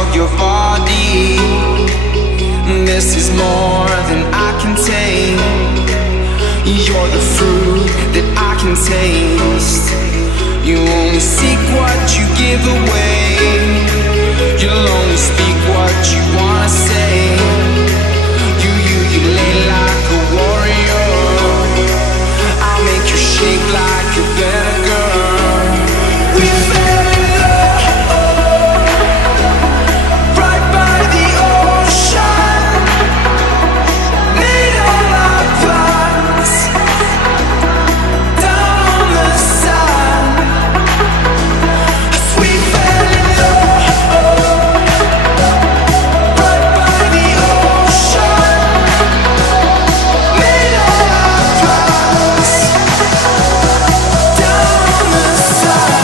of your body. This is more than I can take. You're the fruit that I can taste. You only seek what you give away. You'll only speak what you wanna say. You lay like a warrior. I'll make you shake like a better girl. We fell in love right by the ocean. Made all our plans down on the sand. We fell in love right by the ocean. Made all our plans down on the sand.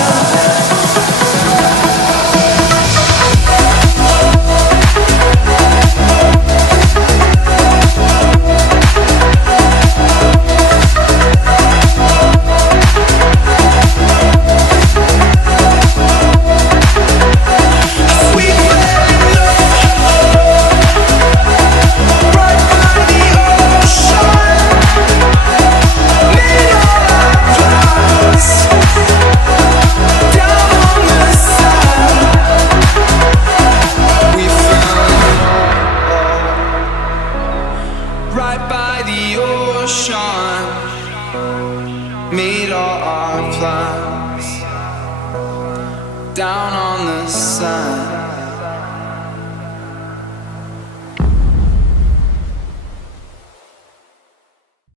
We fell in love right by the ocean. Made all our plans down on the sand. We fell in love right by the ocean. Made all our plans down on the sand.